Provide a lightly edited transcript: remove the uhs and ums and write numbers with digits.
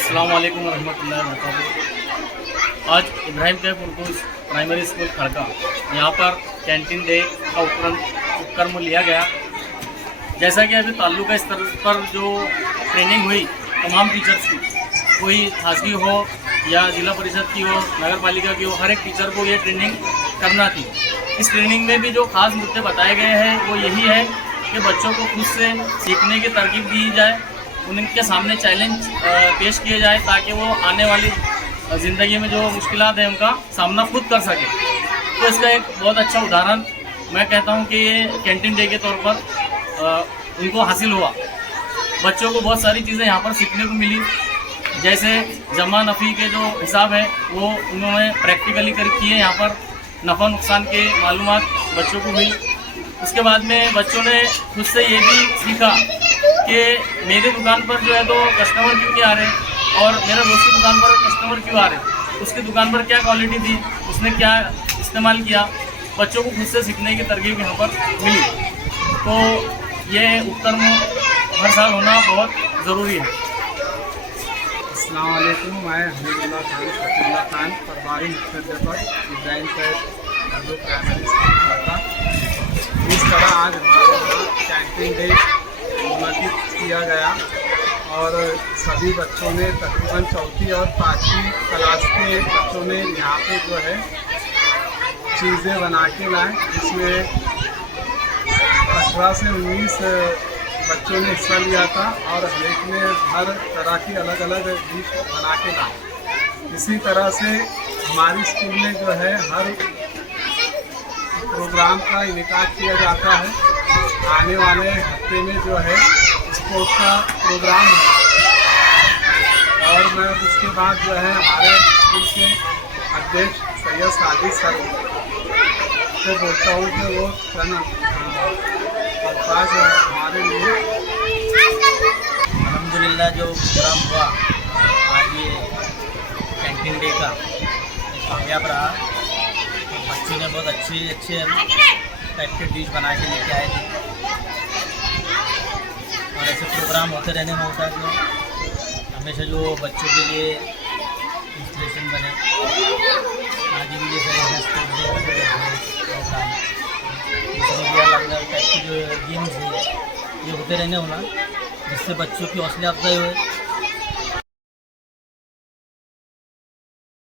अस्सलामुअलैकुम रहमतुल्लाहि व बरकातुहू। आज इब्राहिम कैफ उर्दू प्राइमरी स्कूल खड़का यहाँ पर कैंटीन डे का उपक्रम लिया गया। जैसा कि अभी ताल्लुका स्तर पर जो ट्रेनिंग हुई तमाम टीचर्स की, कोई खासगी हो या ज़िला परिषद की हो, नगर पालिका की हो, हर एक टीचर को ये ट्रेनिंग करना थी। इस ट्रेनिंग में भी जो खास मुद्दे बताए गए हैं वो यही है कि बच्चों को खुद से सीखने की तरकीब दी जाए, उनके सामने चैलेंज पेश किए जाए ताकि वो आने वाली ज़िंदगी में जो मुश्किलात हैं उनका सामना खुद कर सके। तो इसका एक बहुत अच्छा उदाहरण मैं कहता हूँ कि ये कैंटीन डे के तौर पर उनको हासिल हुआ। बच्चों को बहुत सारी चीज़ें यहाँ पर सीखने को मिली, जैसे जमा नफ़ी के जो हिसाब है वो उन्होंने प्रैक्टिकली किए। यहाँ पर नफ़ा नुकसान के मालूमात बच्चों को मिली। उसके बाद में बच्चों ने खुद से ये भी सीखा कि मेरी दुकान पर जो है तो कस्टमर क्यों नहीं आ रहे और मेरे दोस्त की दुकान पर कस्टमर क्यों आ रहे, उसकी दुकान पर क्या क्वालिटी थी, उसने क्या इस्तेमाल किया। बच्चों को खुद से सीखने की तरकीब यहाँ पर मिली। तो ये उपक्रम हर साल होना बहुत ज़रूरी है। अस्सलाम वालेकुम। मैं हमीदुल्लाह खान फतीउल्लाह खान प्रभारी मुख्याध्यापक इब्राहिम कैफ उर्दू प्राइमरी स्कूल खड़का। इस तरह आज हमारे यहाँ कैंटीन डे मुनक़िद किया गया और सभी बच्चों ने तकरीबन चौथी और पाँचवीं क्लास के बच्चों ने यहाँ पे जो है चीज़ें बना के लाए, जिसमें 18 से 19 बच्चों ने हिस्सा लिया था और हर एक ने हर तरह की अलग अलग डिश बना के लाए। इसी तरह से हमारी स्कूल में जो है हर प्रोग्राम का इनेकाद किया जाता है। आने वाले हफ्ते में जो है स्पोर्ट्स का प्रोग्राम है और मैं उसके बाद जो है हमारे स्कूल के अध्यक्ष सैयद साजिद सर को बोलता हूँ कि वो अल्फाज हमारे लिए। अल्हम्दुलिल्लाह जो प्रोग्राम हुआ आज ये कैंटीन डे का कामयाब रहा। बच्चों ने बहुत अच्छे टाइप के डिश बना के लेके आए थे और ऐसे प्रोग्राम होते रहने में होता है कि हमेशा जो बच्चों के लिए इंस्पिरेशन बने। आज भी जैसे स्पोर्ट्स डे प्रोग्राम दूसरे भी अलग अलग टाइप के जो गेम्स है ये होते रहने होना, जिससे बच्चों की हौसला अफजाई हो